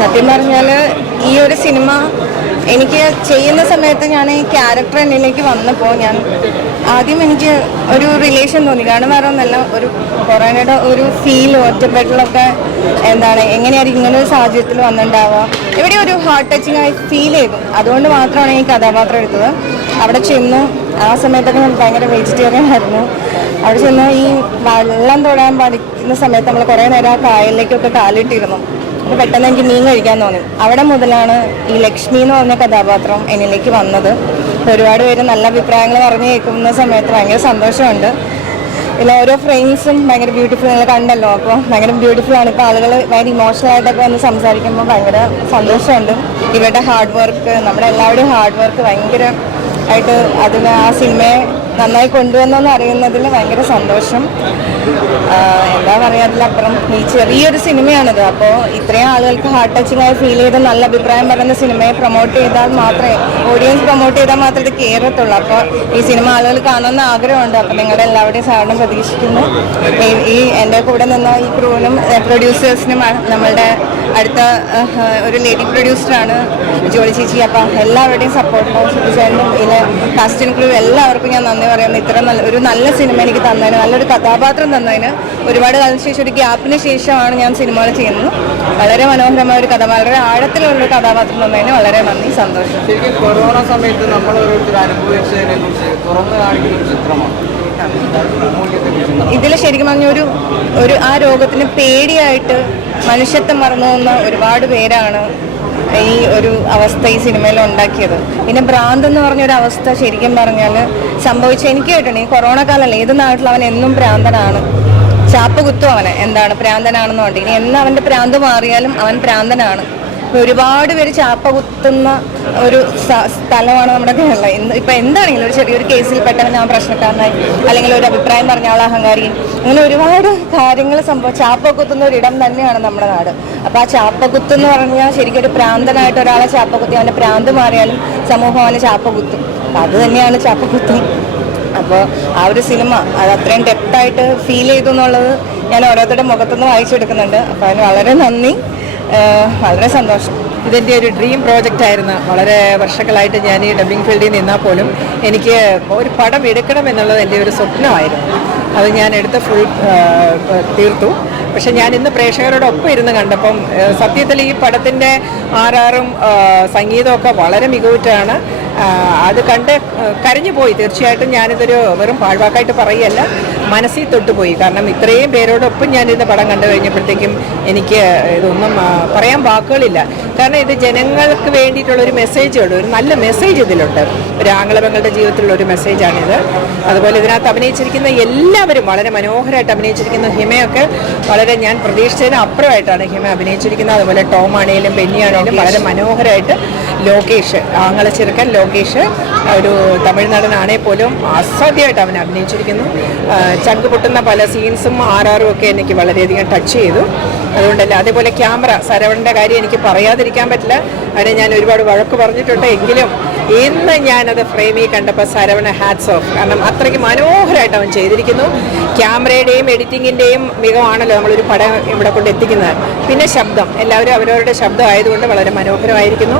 സത്യം പറഞ്ഞാൽ ഈ ഒരു സിനിമ എനിക്ക് ചെയ്യുന്ന സമയത്ത് ഞാൻ ഈ ക്യാരക്ടർ എന്നിലേക്ക് വന്നപ്പോൾ ഞാൻ ആദ്യം എനിക്ക് ഒരു റിലേഷൻ തോന്നി. കാരണം വേറെ ഒന്നല്ല, ഒരു കൊറോണയുടെ ഒരു ഫീൽ ഒറ്റപ്പെടലൊക്കെ എന്താണ് എങ്ങനെയായിരിക്കും ഇങ്ങനെ ഒരു സാഹചര്യത്തിൽ വന്നിട്ടുണ്ടാവുക, ഇവിടെ ഒരു ഹാർട്ട് ടച്ചിങ് ആയി ഫീൽ ചെയ്തു. അതുകൊണ്ട് മാത്രമാണ് ഈ കഥാപാത്രം എടുത്തത്. അവിടെ ചെന്നു ആ സമയത്തൊക്കെ ഞാൻ ഭയങ്കര വെജിറ്റേറിയൻ ആയിരുന്നു. അവിടെ ചെന്ന് ഈ വെള്ളം തൊടാൻ പഠിക്കുന്ന സമയത്ത് നമ്മൾ കുറേ നേരം ആ കായലിലേക്കൊക്കെ കാലിട്ടിരുന്നു. അപ്പോൾ പെട്ടെന്ന് എനിക്ക് മീൻ കഴിക്കാൻ തോന്നി. അവിടെ മുതലാണ് ഈ ലക്ഷ്മി എന്ന് പറഞ്ഞ കഥാപാത്രം എന്നിലേക്ക് വന്നത്. ഒരുപാട് പേര് നല്ല അഭിപ്രായങ്ങൾ പറഞ്ഞു കേൾക്കുന്ന സമയത്ത് ഭയങ്കര സന്തോഷമുണ്ട്. പിന്നെ ഓരോ ഫ്രെയിംസും ഭയങ്കര ബ്യൂട്ടിഫുൾ, നിങ്ങൾ കണ്ടല്ലോ, അപ്പോൾ ഭയങ്കര ബ്യൂട്ടിഫുൾ ആണ്. ഇപ്പോൾ ആളുകൾ ഭയങ്കര ഇമോഷണലായിട്ടൊക്കെ വന്ന് സംസാരിക്കുമ്പോൾ ഭയങ്കര സന്തോഷമുണ്ട്. ഇവരുടെ ഹാർഡ് വർക്ക്, നമ്മുടെ എല്ലാവരുടെയും ഹാർഡ് വർക്ക് ഭയങ്കര ആയിട്ട് അതിന് ആ സിനിമയെ നന്നായി കൊണ്ടുവന്നെന്ന് അറിയുന്നതിൽ ഭയങ്കര സന്തോഷം. എന്താ പറയുക, അതിലപ്പുറം ഈ ചെറിയൊരു സിനിമയാണിത്. അപ്പോൾ ഇത്രയും ആളുകൾക്ക് ഹാർട്ട് ടച്ചിങ് ആയി ഫീൽ ചെയ്ത് നല്ല അഭിപ്രായം പറയുന്ന സിനിമയെ പ്രൊമോട്ട് ചെയ്താൽ മാത്രമേ, ഓഡിയൻസ് പ്രൊമോട്ട് ചെയ്താൽ മാത്രമേ ഇത് കയറത്തുള്ളൂ. അപ്പോൾ ഈ സിനിമ ആളുകൾ കാണുമെന്ന് ആഗ്രഹമുണ്ട്. അപ്പോൾ നിങ്ങളുടെ എല്ലാവരുടെയും സഹകരണം പ്രതീക്ഷിക്കുന്നു. ഈ എൻ്റെ കൂടെ നിന്ന ഈ ക്രൂവിനും പ്രൊഡ്യൂസേഴ്സിനും, നമ്മളുടെ അടുത്ത ഒരു ലേഡി പ്രൊഡ്യൂസറാണ് ജോളി ചേച്ചി. അപ്പം എല്ലാവരുടെയും സപ്പോർട്ടും സുധിച്ചേനും ഇതിലെ കാസ്റ്റിംഗ് ക്രൂ എല്ലാവർക്കും ഞാൻ നന്ദി പറയുന്നു. ഇത്ര ഒരു നല്ല സിനിമ എനിക്ക് തന്നതിന്, നല്ലൊരു കഥാപാത്രം തന്നതിന്. ഒരുപാട് കാലത്തിന് ശേഷം, ഒരു ഗ്യാപ്പിന് ശേഷമാണ് ഞാൻ സിനിമകൾ ചെയ്യുന്നത്. വളരെ മനോഹരമായ ഒരു വളരെ ആഴത്തിലുള്ള കഥാപാത്രം തന്നതിന് വളരെ നന്ദി, സന്തോഷം. ശരിക്കും കൊറോണ സമയത്ത് നമ്മൾ ഓരോരുത്തർ അനുഭവിച്ചതിനെ കുറിച്ച് തുറന്നു കാണിക്കുന്ന ഒരു ചിത്രമാണ് ഇതിൽ. ശരിക്കും പറഞ്ഞ ഒരു ആ രോഗത്തിന് പേടിയായിട്ട് മനുഷ്യത്വം മറന്നു പോകുന്ന ഒരുപാട് പേരാണ് ഈ ഒരു അവസ്ഥ ഈ സിനിമയിൽ ഉണ്ടാക്കിയത്. പിന്നെ ഭ്രാന്ത് എന്ന് പറഞ്ഞൊരു അവസ്ഥ ശരിക്കും പറഞ്ഞാൽ സംഭവിച്ച എനിക്ക് കേട്ടിട്ടുണ്ട്. ഈ കൊറോണ കാലമല്ല, ഏത് നാട്ടിൽ അവൻ എന്നും ഭ്രാന്തനാണ്, ചാപ്പ് കുത്തും അവനെ, എന്താണ് ഭ്രാന്തനാണെന്ന് പറഞ്ഞു. ഇനി എന്ന് അവൻ്റെ ഭ്രാന്ത് മാറിയാലും അവൻ ഭ്രാന്തനാണ്. ഒരുപാട് പേര് ചാപ്പ കുത്തുന്ന ഒരു സ്ഥലമാണ് നമ്മുടെ കേരളം. ഇപ്പം എന്താണെങ്കിലും ഒരു ചെറിയൊരു കേസിൽ പെട്ടവൻ ആ പ്രശ്നക്കാരനായി, അല്ലെങ്കിൽ ഒരു അഭിപ്രായം പറഞ്ഞ ആൾ അഹങ്കാരി, അങ്ങനെ ഒരുപാട് കാര്യങ്ങൾ ചാപ്പ കുത്തുന്ന ഒരിടം തന്നെയാണ് നമ്മുടെ നാട്. അപ്പോൾ ആ ചാപ്പകുത്ത് എന്ന് പറഞ്ഞാൽ ശരിക്കും ഒരു ഭ്രാന്തനായിട്ട് ഒരാളെ ചാപ്പകുത്തി അവൻ്റെ ഭ്രാന്ത് മാറിയാലും സമൂഹം അവനെ ചാപ്പ കുത്തും. അത് തന്നെയാണ് ചാപ്പകുത്തും. അപ്പോൾ ആ ഒരു സിനിമ അത് അത്രയും ഡെപ്തായിട്ട് ഫീൽ ചെയ്തു എന്നുള്ളത് ഞാൻ ഓരോരുത്തരുടെ മുഖത്തുനിന്ന് വായിച്ചെടുക്കുന്നുണ്ട്. അപ്പോൾ അതിന് വളരെ നന്ദി, വളരെ സന്തോഷം. ഇതെൻ്റെ ഒരു ഡ്രീം പ്രോജക്റ്റായിരുന്നു. വളരെ വർഷങ്ങളായിട്ട് ഞാൻ ഈ ഡബ്ബിംഗ് ഫീൽഡിൽ നിന്നാൽ പോലും എനിക്ക് ഒരു പടം എടുക്കണം എന്നുള്ളത് എൻ്റെ ഒരു സ്വപ്നമായിരുന്നു. അത് ഞാൻ എടുത്ത് ഫുൾ തീർത്തു. പക്ഷെ ഞാൻ ഇന്ന് പ്രേക്ഷകരോടൊപ്പം ഇരുന്ന് കണ്ടപ്പം സത്യത്തിൽ ഈ പടത്തിൻ്റെ ആറാറും സംഗീതമൊക്കെ വളരെ മികവുറ്റാണ്. അത് കണ്ട് കരഞ്ഞു പോയി. തീർച്ചയായിട്ടും ഞാനിതൊരു വെറും പാഴ്വാക്കായിട്ട് പറയുകയല്ല, മനസ്സിൽ തൊട്ടുപോയി. കാരണം ഇത്രയും പേരോടൊപ്പം ഞാനിന്ന് പടം കണ്ടു കഴിഞ്ഞപ്പോഴത്തേക്കും എനിക്ക് ഇതൊന്നും പറയാൻ വാക്കുകളില്ല. കാരണം ഇത് ജനങ്ങൾക്ക് വേണ്ടിയിട്ടുള്ളൊരു മെസ്സേജുണ്ട്, ഒരു നല്ല മെസ്സേജ് ഇതിലുണ്ട്. ഒരു ആംഗ്ലപങ്ങളുടെ ജീവിതത്തിലുള്ള ഒരു മെസ്സേജാണിത്. അതുപോലെ ഇതിനകത്ത് അഭിനയിച്ചിരിക്കുന്ന എല്ലാവരും വളരെ മനോഹരമായിട്ട് അഭിനയിച്ചിരിക്കുന്ന. ഹിമയൊക്കെ വളരെ ഞാൻ പ്രതീക്ഷിച്ചതിന് അപ്പുറമായിട്ടാണ് ഹിമ അഭിനയിച്ചിരിക്കുന്നത്. അതുപോലെ ടോം ആണേലും ബെന്നി ആണേലും വളരെ മനോഹരമായിട്ട്. ലോകേഷ്, ആങ്ങള ചെറുക്കൻ ലോകേഷ്, ഒരു തമിഴ്നാടനാണേ പോലും അസാധ്യമായിട്ട് അവൻ അഭിനയിച്ചിരിക്കുന്നു. ചങ്ക് പൊട്ടുന്ന പല സീൻസും ആറാറും ഒക്കെ എനിക്ക് വളരെയധികം ടച്ച് ചെയ്തു. അതുകൊണ്ടല്ല. അതേപോലെ ക്യാമറ, സരവണൻ്റെ കാര്യം എനിക്ക് പറയാതിരിക്കാൻ പറ്റില്ല. അതിനെ ഞാൻ ഒരുപാട് വഴക്ക് പറഞ്ഞിട്ടുണ്ട്. എങ്കിലും ഇന്ന് ഞാനത് ഫ്രെയിമിൽ കണ്ടപ്പോൾ സരവണ ഹാറ്റ്സ് ഓഫ്. കാരണം അത്രയ്ക്ക് മനോഹരമായിട്ട് അവൻ ചെയ്തിരിക്കുന്നു. ക്യാമറയുടെയും എഡിറ്റിങ്ങിൻ്റെയും മികവാണല്ലോ നമ്മളൊരു പടം ഇവിടെ കൊണ്ട് എത്തിക്കുന്നത്. പിന്നെ ശബ്ദം, എല്ലാവരും അവരവരുടെ ശബ്ദം ആയതുകൊണ്ട് വളരെ മനോഹരമായിരിക്കുന്നു.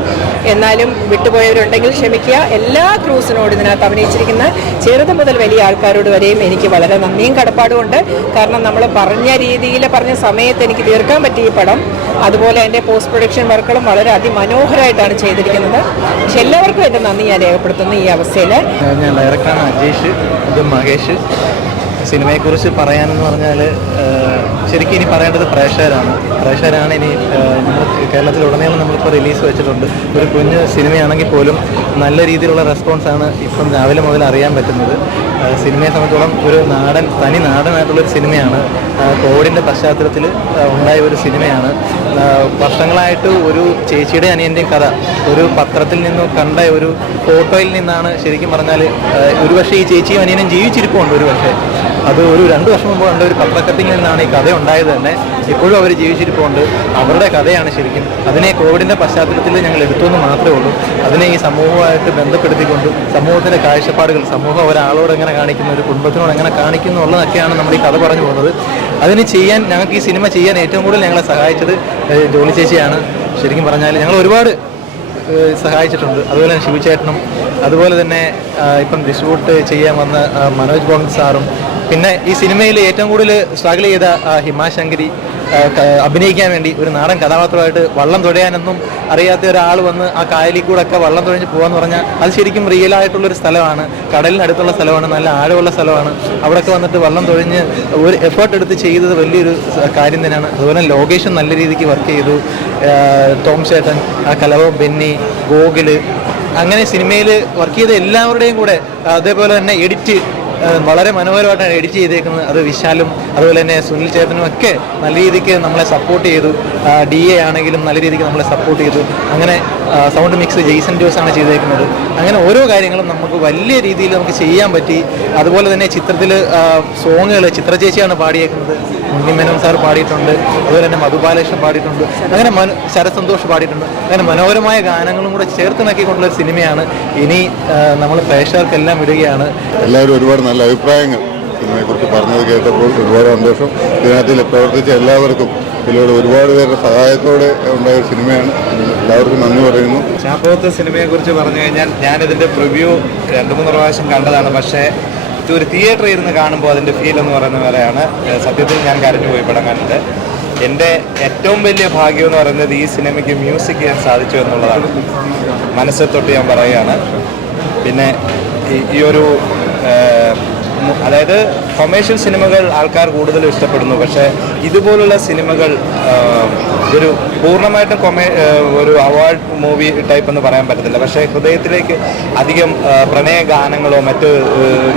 എന്നാലും വിട്ടുപോയവരുണ്ടെങ്കിൽ ക്ഷമിക്കുക. എല്ലാ ക്രൂസിനോടും ഇതിനകത്ത് അഭിനയിച്ചിരിക്കുന്ന ചെറുത് മുതൽ വലിയ ആൾക്കാരോട് വരെയും എനിക്ക് വളരെ നന്ദിയും കടപ്പാടുമുണ്ട്. കാരണം നമ്മൾ പറഞ്ഞ രീതിയിൽ പറഞ്ഞ സമയത്ത് എനിക്ക് തീർക്കാൻ പറ്റിയ ഈ പടം. അതുപോലെ എൻ്റെ പോസ്റ്റ് പ്രൊഡക്ഷൻ വർക്കുകളും വളരെ അതിമനോഹരമായിട്ടാണ് ചെയ്തിരിക്കുന്നത്. പക്ഷെ എല്ലാവർക്കും എൻ്റെ നന്ദി ഞാൻ രേഖപ്പെടുത്തുന്നു ഈ അവസ്ഥയിൽ. ഞാൻ ഡയറക്ടറാണ് അജേഷ്, ഇത് മഹേഷ്. സിനിമയെക്കുറിച്ച് പറയാനെന്ന് പറഞ്ഞാൽ ശരിക്കും ഇനി പറയേണ്ടത് പ്രേക്ഷകരാണ് ഇനി. നമ്മൾ കേരളത്തിലുടനീളം നമ്മളിപ്പോൾ റിലീസ് വെച്ചിട്ടുണ്ട്. ഒരു കുഞ്ഞ് സിനിമയാണെങ്കിൽ പോലും നല്ല രീതിയിലുള്ള റെസ്പോൺസാണ് ഇപ്പം രാവിലെ മുതൽ അറിയാൻ പറ്റുന്നത്. സിനിമയെ സംബന്ധിച്ചോളം ഒരു തനി നാടനായിട്ടുള്ളൊരു സിനിമയാണ്. കോവിഡിൻ്റെ പശ്ചാത്തലത്തിൽ ഉണ്ടായ ഒരു സിനിമയാണ്. വർഷങ്ങളായിട്ട് ഒരു ചേച്ചിയുടെ അനിയൻ്റെയും കഥ ഒരു പത്രത്തിൽ നിന്നും കണ്ട ഒരു ഫോട്ടോയിൽ നിന്നാണ് ശരിക്കും പറഞ്ഞാൽ. ഒരുപക്ഷെ ഈ ചേച്ചിയും അനിയനും ജീവിച്ചിരിപ്പുണ്ട്. ഒരുപക്ഷെ അത് ഒരു 2 വർഷം മുമ്പ് കണ്ട ഒരു പത്രക്കട്ടിങ്ങിൽ നിന്നാണ് ഈ കഥ ഉണ്ടായത് തന്നെ. ഇപ്പോഴും അവർ ജീവിച്ചിരിപ്പുണ്ട്. അവരുടെ കഥയാണ് ശരിക്കും. അതിനെ കോവിഡിൻ്റെ പശ്ചാത്തലത്തിൽ ഞങ്ങൾ എടുത്തുവെന്ന് മാത്രമേ ഉള്ളൂ. അതിനെ ഈ സമൂഹമായിട്ട് ബന്ധപ്പെടുത്തിക്കൊണ്ട് സമൂഹത്തിൻ്റെ കാഴ്ചപ്പാടുകൾ, സമൂഹം ഒരാളോട് എങ്ങനെ കാണിക്കുന്നു, ഒരു കുടുംബത്തിനോട് എങ്ങനെ കാണിക്കുന്നു ഉള്ളതൊക്കെയാണ് നമ്മൾ ഈ കഥ പറഞ്ഞു പോകുന്നത്. അതിന് ചെയ്യാൻ, ഞങ്ങൾക്ക് ഈ സിനിമ ചെയ്യാൻ ഏറ്റവും കൂടുതൽ ഞങ്ങളെ സഹായിച്ചത് ജോളി ചേച്ചിയാണ്. ശരിക്കും പറഞ്ഞാൽ ഞങ്ങൾ ഒരുപാട് സഹായിച്ചിട്ടുണ്ട്. അതുപോലെ തന്നെ ശിവചേട്ടനും, അതുപോലെ തന്നെ ഇപ്പം ഡിസ്ട്രിബ്യൂട്ട് ചെയ്യാൻ വന്ന മനോജ് ഗോവിന്ദ് സാറും, പിന്നെ ഈ സിനിമയിൽ ഏറ്റവും കൂടുതൽ സ്ട്രഗിൾ ചെയ്ത ഹിമാശങ്കരി അഭിനയിക്കാൻ വേണ്ടി ഒരു നാടൻ കഥാപാത്രമായിട്ട് വള്ളം തുഴയാനൊന്നും അറിയാത്ത ഒരാൾ വന്ന് ആ കായലിൽ കൂടെ ഒക്കെ വള്ളം തുഴഞ്ഞ് പോകാന്ന് പറഞ്ഞാൽ അത് ശരിക്കും റിയൽ ആയിട്ടുള്ളൊരു സ്ഥലമാണ്. കടലിനടുത്തുള്ള സ്ഥലമാണ്, നല്ല ആഴമുള്ള സ്ഥലമാണ്. അവിടെയൊക്കെ വന്നിട്ട് വള്ളം തുഴഞ്ഞ് ഒരു എഫേർട്ട് എടുത്ത് ചെയ്തത് വലിയൊരു കാര്യം തന്നെയാണ്. അതുപോലെ ലൊക്കേഷൻ നല്ല രീതിക്ക് വർക്ക് ചെയ്തു. ടോം ചേട്ടൻ, കലവോ, ബെന്നി, ഗോകുല്, അങ്ങനെ സിനിമയിൽ വർക്ക് ചെയ്ത എല്ലാവരുടെയും കൂടെ, അതേപോലെ തന്നെ എഡിറ്റ് വളരെ മനോഹരമായിട്ടാണ് എഡിറ്റ് ചെയ്തേക്കുന്നത്. അത് വിശാലും അതുപോലെ തന്നെ സുനിൽ ചേട്ടനും ഒക്കെ നല്ല രീതിക്ക് നമ്മളെ സപ്പോർട്ട് ചെയ്തു. DA ആണെങ്കിലും നല്ല രീതിക്ക് നമ്മളെ സപ്പോർട്ട് ചെയ്തു. അങ്ങനെ സൗണ്ട് മിക്സ് ജെയ്സൺ ജോസ് ആണ് ചെയ്തേക്കുന്നത്. അങ്ങനെ ഓരോ കാര്യങ്ങളും നമുക്ക് വലിയ രീതിയിൽ നമുക്ക് ചെയ്യാൻ പറ്റി. അതുപോലെ തന്നെ ചിത്രത്തിൽ സോങ്ങുകൾ ചിത്രചേച്ചിയാണ് പാടിയേക്കുന്നത്. ഉണ്ണിമേനോൻ സാർ പാടിയിട്ടുണ്ട്, അതുപോലെ തന്നെ മധുബാലകൃഷ്ണൻ പാടിയിട്ടുണ്ട്, അങ്ങനെ ശരത് സന്തോഷ് പാടിയിട്ടുണ്ട്. അങ്ങനെ മനോഹരമായ ഗാനങ്ങളും കൂടെ ചേർത്തിണക്കിക്കൊണ്ടുള്ള ഒരു സിനിമയാണ്. ഇനി നമ്മൾ പ്രേക്ഷകർക്കെല്ലാം വിടുകയാണ്. എല്ലാവരും ഒരുപാട് നല്ല അഭിപ്രായങ്ങൾ സിനിമയെക്കുറിച്ച് പറഞ്ഞത് കേട്ടപ്പോൾ ഒരുപാട് സന്തോഷം. ഇതിനകത്തിൽ പ്രവർത്തിച്ച എല്ലാവർക്കും ഇതിലൂടെ ഒരുപാട് പേരുടെ സഹായത്തോടെ ഉണ്ടായ ഒരു സിനിമയാണ്. എല്ലാവർക്കും നന്ദി പറയുന്നു. ചാപ്പോത്ത് സിനിമയെക്കുറിച്ച് പറഞ്ഞു കഴിഞ്ഞാൽ ഞാനിതിൻ്റെ പ്രിവ്യൂ 2-3 പ്രാവശ്യം കണ്ടതാണ്. പക്ഷേ ഒരു തിയേറ്ററിൽ ഇരുന്ന് കാണുമ്പോൾ അതിൻ്റെ ഫീൽ എന്ന് പറയുന്ന പോലെയാണ്. സത്യത്തിൽ ഞാൻ കരഞ്ഞു പോയി പടം കണ്ടിട്ട്. എൻ്റെ ഏറ്റവും വലിയ ഭാഗ്യം എന്ന് പറയുന്നത് ഈ സിനിമയ്ക്ക് മ്യൂസിക് ചെയ്യാൻ സാധിച്ചു എന്നുള്ളതാണ്. മനസ്സിൽ തൊട്ട് ഞാൻ പറയുകയാണ്. പിന്നെ ഈ ഒരു അതായത് കൊമേഴ്ഷ്യൽ സിനിമകൾ ആൾക്കാർ കൂടുതലും ഇഷ്ടപ്പെടുന്നു. പക്ഷേ ഇതുപോലുള്ള സിനിമകൾ ഒരു പൂർണ്ണമായിട്ടും ഒരു അവാർഡ് മൂവി ടൈപ്പ് എന്ന് പറയാൻ പറ്റത്തില്ല. പക്ഷേ ഹൃദയത്തിലേക്ക് അധികം പ്രണയ ഗാനങ്ങളോ മറ്റ്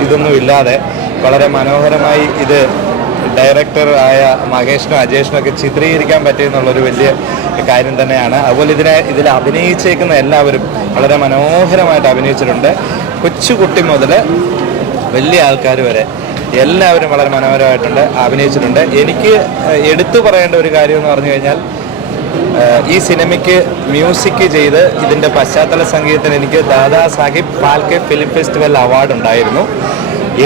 ഇതൊന്നും ഇല്ലാതെ വളരെ മനോഹരമായി ഇത് ഡയറക്ടർ ആയ മഹേഷിനും അജേഷിനും ഒക്കെ ചിത്രീകരിക്കാൻ പറ്റിയെന്നുള്ളൊരു വലിയ കാര്യം തന്നെയാണ്. അതുപോലെ ഇതിൽ അഭിനയിച്ചേക്കുന്ന എല്ലാവരും വളരെ മനോഹരമായിട്ട് അഭിനയിച്ചിട്ടുണ്ട്. കൊച്ചുകുട്ടി മുതൽ വലിയ ആൾക്കാർ വരെ എല്ലാവരും വളരെ മനോഹരമായിട്ടുണ്ട് അഭിനയിച്ചിട്ടുണ്ട്. എനിക്ക് എടുത്തു പറയേണ്ട ഒരു കാര്യം എന്ന് പറഞ്ഞു കഴിഞ്ഞാൽ ഈ സിനിമയ്ക്ക് മ്യൂസിക് ചെയ്ത് ഇതിൻ്റെ പശ്ചാത്തല സംഗീതത്തിന് എനിക്ക് Dada Sahib Phalke film festival award ഉണ്ടായിരുന്നു.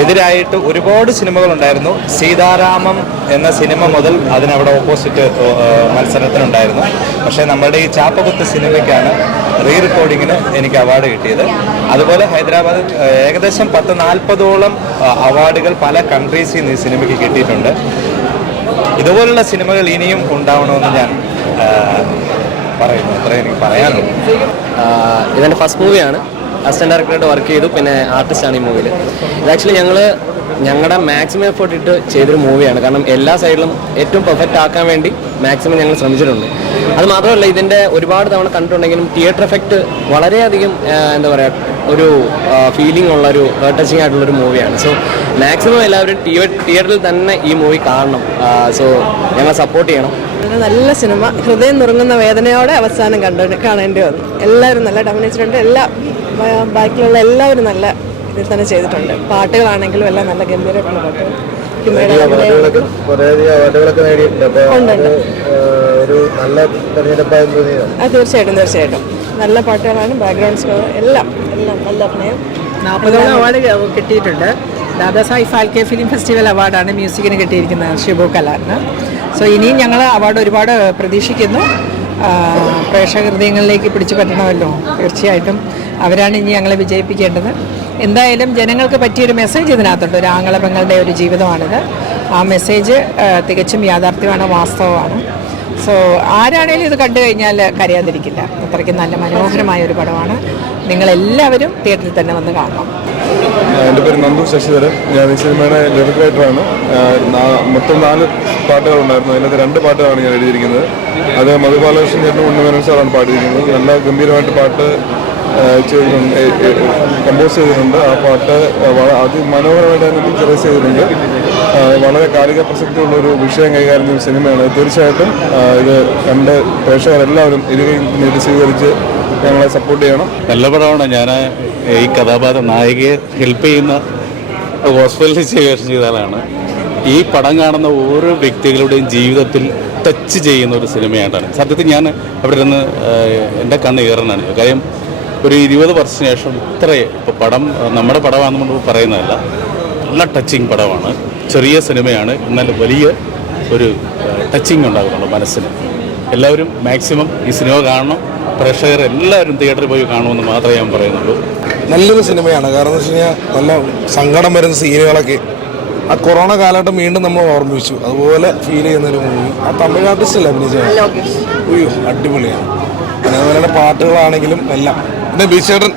എതിരായിട്ട് ഒരുപാട് സിനിമകളുണ്ടായിരുന്നു. സീതാരാമം എന്ന സിനിമ മുതൽ അതിനവിടെ ഓപ്പോസിറ്റ് മത്സരത്തിനുണ്ടായിരുന്നു. പക്ഷേ നമ്മുടെ ഈ ചാപ്പകുത്ത് സിനിമയ്ക്കാണ് റീ റെക്കോർഡിങ്ങിന് എനിക്ക് അവാർഡ് കിട്ടിയത്. അതുപോലെ ഹൈദരാബാദ് ഏകദേശം 10-40ഓളം അവാർഡുകൾ പല കൺട്രീസിൽ നിന്ന് ഈ സിനിമയ്ക്ക് കിട്ടിയിട്ടുണ്ട്. ഇതുപോലുള്ള സിനിമകൾ ഇനിയും ഉണ്ടാവണമെന്ന് ഞാൻ പറയുന്നു. അത്രേ എനിക്ക് പറയാനുള്ളൂ. ഇതെൻ്റെ ഫസ്റ്റ് മൂവിയാണ്. അസിസ്റ്റന്റ് ഡയറക്ടറായിട്ട് വർക്ക് ചെയ്തു. പിന്നെ ആർട്ടിസ്റ്റാണ് ഈ മൂവിയിൽ. ഇത് ആക്ച്വലി ഞങ്ങളുടെ മാക്സിമം എഫേർട്ട് ഇട്ട് ചെയ്തൊരു മൂവിയാണ്. കാരണം എല്ലാ സൈഡിലും ഏറ്റവും പെർഫെക്റ്റ് ആക്കാൻ വേണ്ടി മാക്സിമം ഞങ്ങൾ ശ്രമിച്ചിട്ടുണ്ട്. അത് മാത്രമല്ല, ഇതിൻ്റെ ഒരുപാട് തവണ കണ്ടിട്ടുണ്ടെങ്കിലും തിയേറ്റർ എഫക്റ്റ് വളരെയധികം എന്താ പറയുക, ഒരു ഫീലിംഗ് ഉള്ള ഒരു ഹേർട്ട് ടച്ചിങ് ആയിട്ടുള്ളൊരു മൂവിയാണ്. സോ മാക്സിമം എല്ലാവരും തിയേറ്ററിൽ തന്നെ ഈ മൂവി കാണണം. സോ ഞങ്ങളെ സപ്പോർട്ട് ചെയ്യണം. നല്ല സിനിമ, ഹൃദയം നുറുങ്ങുന്ന വേദനയോടെ അവസാനം കാണേണ്ടി വന്നു. എല്ലാവരും നല്ല ഡൊമിനേറ്റിട്ടുണ്ട്. ബാക്കിയുള്ള എല്ലാവരും നല്ല ഇതിൽ തന്നെ ചെയ്തിട്ടുണ്ട്. പാട്ടുകളാണെങ്കിലും എല്ലാം നല്ല ഗംഭീരമായിട്ടുള്ള പാട്ടുകൾ. തീർച്ചയായിട്ടും നല്ല പാട്ടുകളാണ്. ബാക്ക്ഗ്രൗണ്ട് സ്കോർ എല്ലാം നല്ല അഭിനയം. 40ഓളം അവാർഡ് കിട്ടിയിട്ടുണ്ട്. ദാദാസാഹിബ് ഫാൽക്കെ ഫിലിം ഫെസ്റ്റിവൽ അവാർഡാണ് മ്യൂസിക്കിന് കിട്ടിയിരിക്കുന്നത് ഷിബു കലാറിന്. സോ ഇനിയും ഞങ്ങൾ അവാർഡ് ഒരുപാട് പ്രതീക്ഷിക്കുന്നു. പ്രേക്ഷക ഹൃദയങ്ങളിലേക്ക് പിടിച്ചു പറ്റണമല്ലോ. തീർച്ചയായിട്ടും അവരാണ് ഇനി ഞങ്ങളെ വിജയിപ്പിക്കേണ്ടത്. എന്തായാലും ജനങ്ങൾക്ക് പറ്റിയൊരു മെസ്സേജ് ഇതിനകത്തുണ്ട്. ഒരു ആങ്ങളപങ്ങളുടെ ഒരു ജീവിതമാണിത്. ആ മെസ്സേജ് തികച്ചും യാഥാർത്ഥ്യമാണ്, വാസ്തവമാണ്. സോ ആരാണേലും ഇത് കണ്ടു കഴിഞ്ഞാൽ കരയാതിരിക്കില്ല. അത്രയ്ക്ക് നല്ല മനോഹരമായ ഒരു പടമാണ്. നിങ്ങളെല്ലാവരും തിയേറ്ററിൽ തന്നെ വന്ന് കാണണം. എൻ്റെ പേര് നന്ദു ശശിധരൻ. ഞാൻ ഈ സിനിമയുടെ ലിറിക് റൈറ്ററാണ്. മൊത്തം 4 പാട്ടുകളുണ്ടായിരുന്നു. അതിനകത്ത് 2 പാട്ടുകളാണ് ഞാൻ എഴുതിയിരിക്കുന്നത്. അത് മധുബാലകൃഷ്ണൻ ചേട്ടനും ഉണ്ണിമേനോൻ സാറാണ് പാടിയിരിക്കുന്നത്. നല്ല ഗംഭീരമായിട്ട് പാട്ട് ചെയ്തിട്ടുണ്ട്, കമ്പോസ് ചെയ്തിട്ടുണ്ട്. ആ പാട്ട് അതിമനോഹരമായിട്ട് തന്നെ പിക്ചറൈസ് ചെയ്തിട്ടുണ്ട്. വളരെ കാലിക പ്രസക്തിയുള്ളൊരു വിഷയം കൈകാര്യം ചെയ്യുന്ന സിനിമയാണ്. തീർച്ചയായിട്ടും ഇത് കണ്ട് പ്രേക്ഷകരെല്ലാവരും ഇത് സ്വീകരിച്ച് ഞങ്ങളെ സപ്പോർട്ട് ചെയ്യണം. നല്ല പടമാണ്. ഞാൻ ഈ കഥാപാത്രം നായികയെ ഹെൽപ്പ് ചെയ്യുന്ന ഹോസ്പിറ്റലിൽ ചെയ്ത ആളാണ്. ഈ പടം കാണുന്ന ഓരോ വ്യക്തികളുടെയും ജീവിതത്തിൽ ടച്ച് ചെയ്യുന്ന ഒരു സിനിമയായിട്ടാണ്. സത്യത്തിൽ ഞാൻ അവിടെ ഇരുന്ന് എൻ്റെ കണ്ണ് ഏറനാണ്. കാര്യം ഒരു 20 വർഷത്തിന് ശേഷം ഇപ്പോൾ പടം നമ്മുടെ പടമാണെന്ന് പറയുന്നതല്ല, നല്ല ടച്ചിങ് പടമാണ്. ചെറിയ സിനിമയാണ്, എന്നാൽ വലിയ ഒരു ടച്ചിങ് ഉണ്ടാകുന്നുണ്ട് മനസ്സിന്. എല്ലാവരും മാക്സിമം ഈ സിനിമ കാണണം. പ്രേക്ഷകർ എല്ലാവരും തിയേറ്ററിൽ പോയി കാണുമെന്ന് മാത്രമേ ഞാൻ പറയുന്നുള്ളൂ. നല്ലൊരു സിനിമയാണ്. കാരണം എന്ന് വെച്ച് കഴിഞ്ഞാൽ നല്ല സങ്കടം വരുന്ന സീനുകളൊക്കെ ആ കൊറോണ കാലഘട്ടം വീണ്ടും നമ്മൾ ഓർമ്മിച്ചു. അതുപോലെ ഫീൽ ചെയ്യുന്നൊരു മൂവി. ആ തമിഴ് ആർട്ടിസ്റ്റല്ലേ അഭിനയിച്ചത്? അയ്യോ അടിപൊളിയാണ്. പിന്നെ അതുപോലെ തന്നെ പാട്ടുകളാണെങ്കിലും എല്ലാം. പിന്നെ ബി ചേട്ടൻ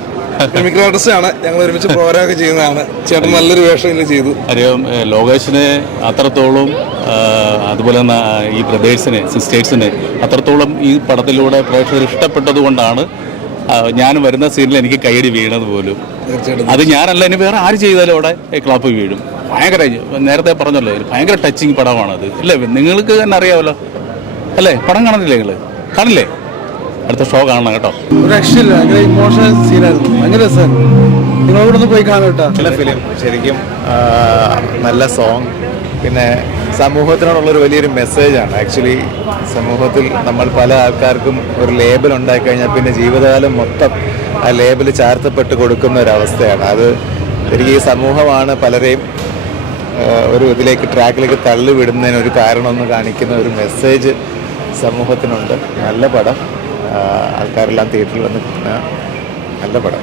മിമിക്രി ആർട്ടിസ്റ്റാണ്. ഞങ്ങൾ ഒരുമിച്ച് പ്രോഗ്രാമൊക്കെ ചെയ്യുന്നതാണ്. ചേട്ടൻ നല്ലൊരു വേഷം ചെയ്തു. അറിയാം, ലോകേഷിനെ അത്രത്തോളം അതുപോലെ തന്നെ ഈ ബ്രദേഴ്സിന് സിസ്റ്റേഴ്സിന് അത്രത്തോളം ഈ പടത്തിലൂടെ പ്രേക്ഷകർ ഇഷ്ടപ്പെട്ടത് കൊണ്ടാണ് ഞാൻ വരുന്ന സീനിൽ എനിക്ക് കൈയടി വീണത് പോലും. അത് ഞാനല്ല, ഇനി വേറെ ആര് ചെയ്താലും അവിടെ ക്ലാപ്പ് വീഴും. ഭയങ്കര, നേരത്തെ പറഞ്ഞല്ലോ, ഭയങ്കര ടച്ചിങ് പടമാണത് അല്ലേ? നിങ്ങൾക്ക് തന്നെ അറിയാമല്ലോ അല്ലേ? പടം കാണുന്നില്ലേ? നിങ്ങൾ കാണില്ലേ? അടുത്ത ഷോ കാണണം കേട്ടോ. രക്ഷയില്ല, ഭയങ്കര ഇമോഷണൽ സീനായിരുന്നു. ഭയങ്കര രസമായിരുന്നു. നിങ്ങളോട് ഒന്ന് പോയി കാണും കേട്ടോ. നല്ല ഫിലിം, ശരിക്കും നല്ല സോങ്, പിന്നെ സമൂഹത്തിനോടുള്ളൊരു വലിയൊരു മെസ്സേജാണ്. ആക്ച്വലി സമൂഹത്തിൽ നമ്മൾ പല ആൾക്കാർക്കും ഒരു ലേബൽ ഉണ്ടായിക്കഴിഞ്ഞാൽ പിന്നെ ജീവിതകാലം മൊത്തം ആ ലേബൽ ചാർത്തപ്പെട്ട് കൊടുക്കുന്ന ഒരവസ്ഥയാണ്. അത് ശരിക്കും ഈ സമൂഹമാണ് പലരെയും ഒരു ഇതിലേക്ക് ട്രാക്കിലേക്ക് തള്ളിവിടുന്നതിനൊരു കാരണമെന്ന് കാണിക്കുന്ന ഒരു മെസ്സേജ് സമൂഹത്തിനുണ്ട്. നല്ല പടം, ആൾക്കാരെല്ലാം തിയേറ്ററിൽ വന്ന് കാണുക. നല്ല പടം,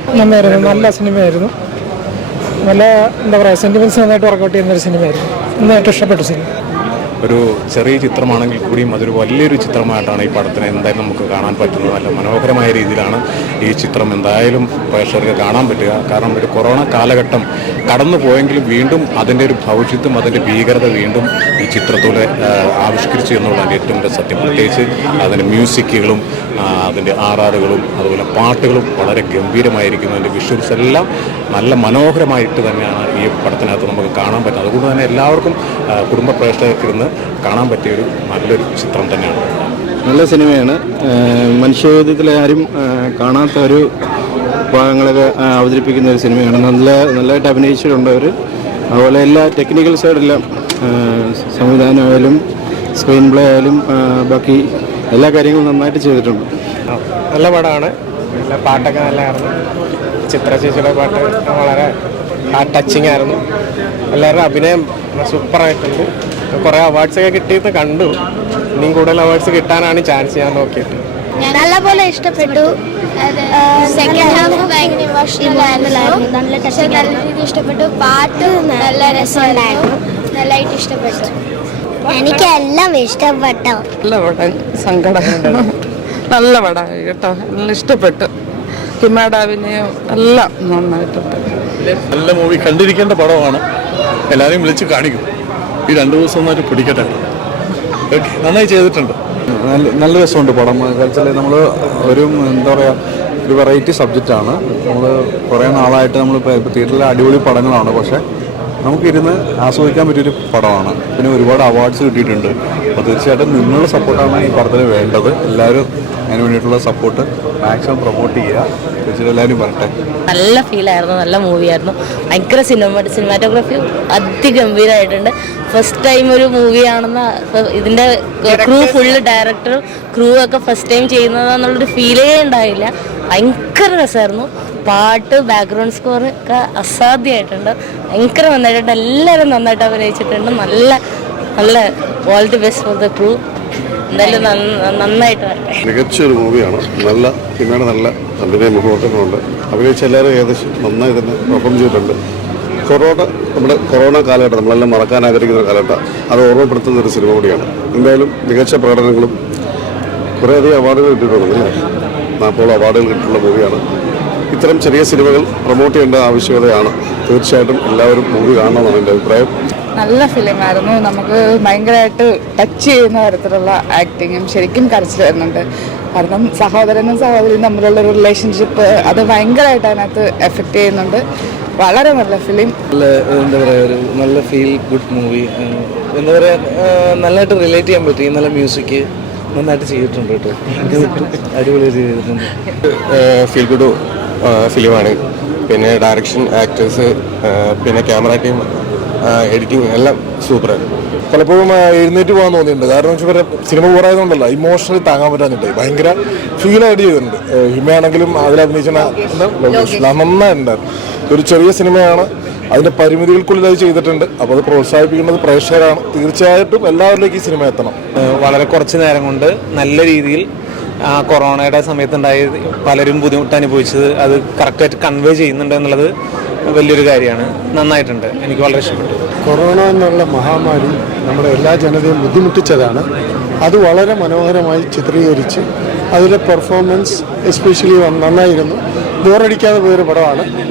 നല്ല സിനിമയായിരുന്നു. നല്ല എന്താ പറയുക, സെന്റിമെന്റ്സ് നന്നായിട്ട് വർക്കൗട്ട് ചെയ്യുന്ന ഒരു സിനിമയായിരുന്നു. നന്നായിട്ട് ഇഷ്ടപ്പെട്ട സിനിമ. ഒരു ചെറിയ ചിത്രമാണെങ്കിൽ കൂടിയും അതൊരു വലിയൊരു ചിത്രമായിട്ടാണ് ഈ പടത്തിനെ എന്തായാലും നമുക്ക് കാണാൻ പറ്റുന്നത്. നല്ല മനോഹരമായ രീതിയിലാണ് ഈ ചിത്രം എന്തായാലും പ്രേക്ഷകർക്ക് കാണാൻ പറ്റുക. കാരണം ഒരു കൊറോണ കാലഘട്ടം കടന്നു പോയെങ്കിലും വീണ്ടും അതിൻ്റെ ഒരു ഭവിഷ്യത്തും അതിൻ്റെ ഭീകരത വീണ്ടും ഈ ചിത്രത്തിലൂടെ ആവിഷ്കരിച്ചു എന്നുള്ളതാണ് ഏറ്റവും വലിയ സത്യം. പ്രത്യേകിച്ച് അതിൻ്റെ മ്യൂസിക്കുകളും അതിൻ്റെ ആറാറുകളും അതുപോലെ പാട്ടുകളും വളരെ ഗംഭീരമായിരിക്കുന്നു. അതിൻ്റെ വിഷ്വൽസ് എല്ലാം നല്ല മനോഹരമായിട്ട് തന്നെയാണ് ഈ പടത്തിനകത്ത് നമുക്ക് കാണാൻ പറ്റുന്നത്. അതുകൊണ്ട് തന്നെ എല്ലാവർക്കും കുടുംബ പ്രേക്ഷകർക്കിരുന്ന് കാണാൻ പറ്റിയൊരു നല്ലൊരു ചിത്രം തന്നെയാണ്. നല്ല സിനിമയാണ്. മനുഷ്യജീവിതത്തിലെ ആരും കാണാത്ത ഒരു ഭാഗങ്ങളൊക്കെ അവതരിപ്പിക്കുന്ന ഒരു സിനിമയാണ്. നല്ലതായിട്ട് അഭിനയിച്ചിട്ടുണ്ട് അവർ. അതുപോലെ എല്ലാ ടെക്നിക്കൽ സൈഡെല്ലാം, സംവിധാനമായാലും സ്ക്രീൻ പ്ലേ ആയാലും ബാക്കി എല്ലാ കാര്യങ്ങളും നന്നായിട്ട് ചെയ്തിട്ടുണ്ട്. നല്ല പടമാണ്. നല്ല പാട്ടൊക്കെ നല്ലതായിരുന്നു. ചിത്ര ചേച്ചിയുടെ പാട്ട് വളരെ ടച്ചിങ് ആയിരുന്നു. എല്ലാവരുടെ അഭിനയം സൂപ്പറായിട്ടുണ്ട്. കുറേ അവാർഡ്സൊക്കെ കിട്ടിയത് കണ്ടു. ഇനിയും കൂടുതൽ അവാർഡ്സ് കിട്ടാനാണ് ചാൻസ് ഞാൻ നോക്കിയിട്ട്. നല്ലപോലെ ഇഷ്ടപ്പെട്ടു. സെക്കൻഡ് ഹാഫ് ഭയങ്കര ഇമോഷണൽ ആയിരുന്നു. നല്ല രീതിയിൽ ഇഷ്ടപ്പെട്ടു. പാട്ട് നല്ല രസമുണ്ടായിരുന്നു. നല്ലതായിട്ട് ഇഷ്ടപ്പെട്ടു. എനിക്കെല്ലാം ഇഷ്ടപ്പെട്ടു. നല്ല പടം, സങ്കടം. നല്ല പടമായി കേട്ടോ, നല്ല ഇഷ്ടപ്പെട്ടു. ഹിമയുടെ അഭിനയം എല്ലാം നന്നായിട്ടുണ്ട്. നല്ല മൂവി, കണ്ടിരിക്കേണ്ട പടമാണ്. എല്ലാവരെയും വിളിച്ച് കാണിക്കും. ഈ 2 ദിവസം ഒന്നായിട്ട് പിടിക്കട്ടെ. ഓക്കെ, നന്നായി ചെയ്തിട്ടുണ്ട്. നല്ല രസമുണ്ട് പടം. വെച്ചാൽ നമ്മൾ ഒരു എന്താ പറയുക, ഒരു വെറൈറ്റി സബ്ജക്റ്റാണ്. നമ്മൾ കുറേ നാളായിട്ട് നമ്മളിപ്പോൾ തിയേറ്ററിലെ അടിപൊളി പടങ്ങളാണ്, പക്ഷേ നമുക്കിരുന്ന് ആസ്വദിക്കാൻ പറ്റിയൊരു പടമാണ്. പിന്നെ ഒരുപാട് അവാർഡ്സ് കിട്ടിയിട്ടുണ്ട്. അപ്പോൾ തീർച്ചയായിട്ടും നിങ്ങളുടെ സപ്പോർട്ടാണ് ഈ പടത്തിന് വേണ്ടത്. എല്ലാവരും അതിന് വേണ്ടിയിട്ടുള്ള സപ്പോർട്ട് മാക്സിമം പ്രൊമോട്ട് ചെയ്യുക. തീർച്ചയായിട്ടും എല്ലാവരും വരട്ടെ. നല്ല ഫീലായിരുന്നു. നല്ല മൂവിയായിരുന്നു. ഭയങ്കര സിനിമാറ്റോഗ്രാഫി അതിഗംഭീരമായിട്ടുണ്ട്. ഫസ്റ്റ് ടൈം ഒരു മൂവിയാണെന്ന് ഇതിൻ്റെ ക്രൂ ഫുള്ള് ഡയറക്ടറും ക്രൂ ഒക്കെ ഫസ്റ്റ് ടൈം ചെയ്യുന്നതെന്നുള്ളൊരു ഫീലേ ഉണ്ടായില്ല. ഭയങ്കര രസമായിരുന്നു. പാട്ട്, ബാക്ക്ഗ്രൗണ്ട് സ്കോർ ഒക്കെ അസാധ്യമായിട്ടുണ്ട്. ഭയങ്കര നന്നായിട്ടുണ്ട്. എല്ലാവരും നന്നായിട്ട് അഭിനയിച്ചിട്ടുണ്ട്. നല്ല all the best for the crew. എന്തായാലും നന്നായിട്ട് വരട്ടെ. മികച്ചൊരു മൂവിയാണ്. നല്ല സിനിമയുടെ നല്ല അഭിനയ മുഹൂർത്തങ്ങളുണ്ട്. അഭിനയിച്ച എല്ലാവരും ഏകദേശം നന്നായി തന്നെ പെർഫോം ചെയ്തിട്ടുണ്ട്. നമ്മുടെ കൊറോണ കാലഘട്ടം നമ്മളെല്ലാം മറക്കാൻ ആഗ്രഹിക്കുന്ന കാലഘട്ടം, അത് ഓർമ്മപ്പെടുത്തുന്ന ഒരു സിനിമ കൂടിയാണ്. എന്തായാലും മികച്ച പ്രകടനങ്ങളും കുറേയധികം അവാർഡുകൾ കിട്ടിയിട്ടുണ്ട്. 40 അവാർഡുകൾ കിട്ടിയിട്ടുള്ള മൂവിയാണ്. ഇത്തരം ചെറിയ സിനിമകൾ പ്രൊമോട്ട് ചെയ്യേണ്ട ആവശ്യകതയാണ്. തീർച്ചയായിട്ടും എല്ലാവരും മൂവി കാണണമെന്നാണ് എൻ്റെ അഭിപ്രായം. നല്ല ഫിലിമായിരുന്നു. നമുക്ക് ഭയങ്കരമായിട്ട് ടച്ച് ചെയ്യുന്ന തരത്തിലുള്ള ആക്ടിങ്ങും ശരിക്കും കരച്ചിൽ വരുന്നുണ്ട്. കാരണം സഹോദരനും സഹോദരിയും തമ്മിലുള്ള ഒരു റിലേഷൻഷിപ്പ് അത് ഭയങ്കരമായിട്ട് അതിനകത്ത് എഫക്റ്റ് ചെയ്യുന്നുണ്ട്. വളരെ നല്ല ഫിലിം. എന്താ പറയുക, ഒരു നല്ല ഫീൽ ഗുഡ് മൂവി. എന്താ പറയുക, നല്ലതായിട്ട് റിലേറ്റ് ചെയ്യാൻ പറ്റി. നല്ല മ്യൂസിക് നന്നായിട്ട് ചെയ്തിട്ടുണ്ട് കേട്ടോ. അടിപൊളി ചെയ്തിട്ടുണ്ട്. ഫീൽ ഗുഡ് ഫിലിമാണ്. പിന്നെ ഡയറക്ഷൻ, ആക്ടേഴ്സ്, പിന്നെ ക്യാമറ ടീം, എഡിറ്റിംഗ് എല്ലാം സൂപ്പറായിരുന്നു. പലപ്പോഴും എഴുന്നേറ്റ് പോകാൻ തോന്നിയിട്ടുണ്ട്. കാരണം വെച്ചാൽ സിനിമ പോരായതുകൊണ്ടല്ല, ഇമോഷണലി താങ്ങാൻ പറ്റാഞ്ഞിട്ട് ഭയങ്കര ഫീലായിട്ട് ചെയ്തിട്ടുണ്ട്. ഹിമയാണെങ്കിലും അതിൽ അഭിനയിച്ച നന്നായിട്ടുണ്ടായിരുന്നു. ഒരു ചെറിയ സിനിമയാണ്, അതിൻ്റെ പരിമിതികൾക്കുള്ളിൽ അത് ചെയ്തിട്ടുണ്ട്. അപ്പോൾ അത് പ്രോത്സാഹിപ്പിക്കേണ്ടത് പ്രേക്ഷകരാണ്. തീർച്ചയായിട്ടും എല്ലാവരിലേക്കും ഈ സിനിമ എത്തണം. വളരെ കുറച്ച് നേരം കൊണ്ട് നല്ല രീതിയിൽ കൊറോണയുടെ സമയത്തുണ്ടായ പലരും ബുദ്ധിമുട്ട് അനുഭവിച്ചത് അത് കറക്റ്റായിട്ട് കൺവേ ചെയ്യുന്നുണ്ട് എന്നുള്ളത് വലിയൊരു കാര്യമാണ്. നന്നായിട്ടുണ്ട്, എനിക്ക് വളരെ ഇഷ്ടപ്പെട്ടു. കൊറോണ എന്നുള്ള മഹാമാരി നമ്മുടെ എല്ലാ ജനതയും ബുദ്ധിമുട്ടിച്ചതാണ്. അത് വളരെ മനോഹരമായി ചിത്രീകരിച്ച് അതിലെ പെർഫോമൻസ് എസ്പെഷ്യലി നന്നായിരുന്നു. ബോറടിക്കാതെ പോയൊരു പടമാണ്.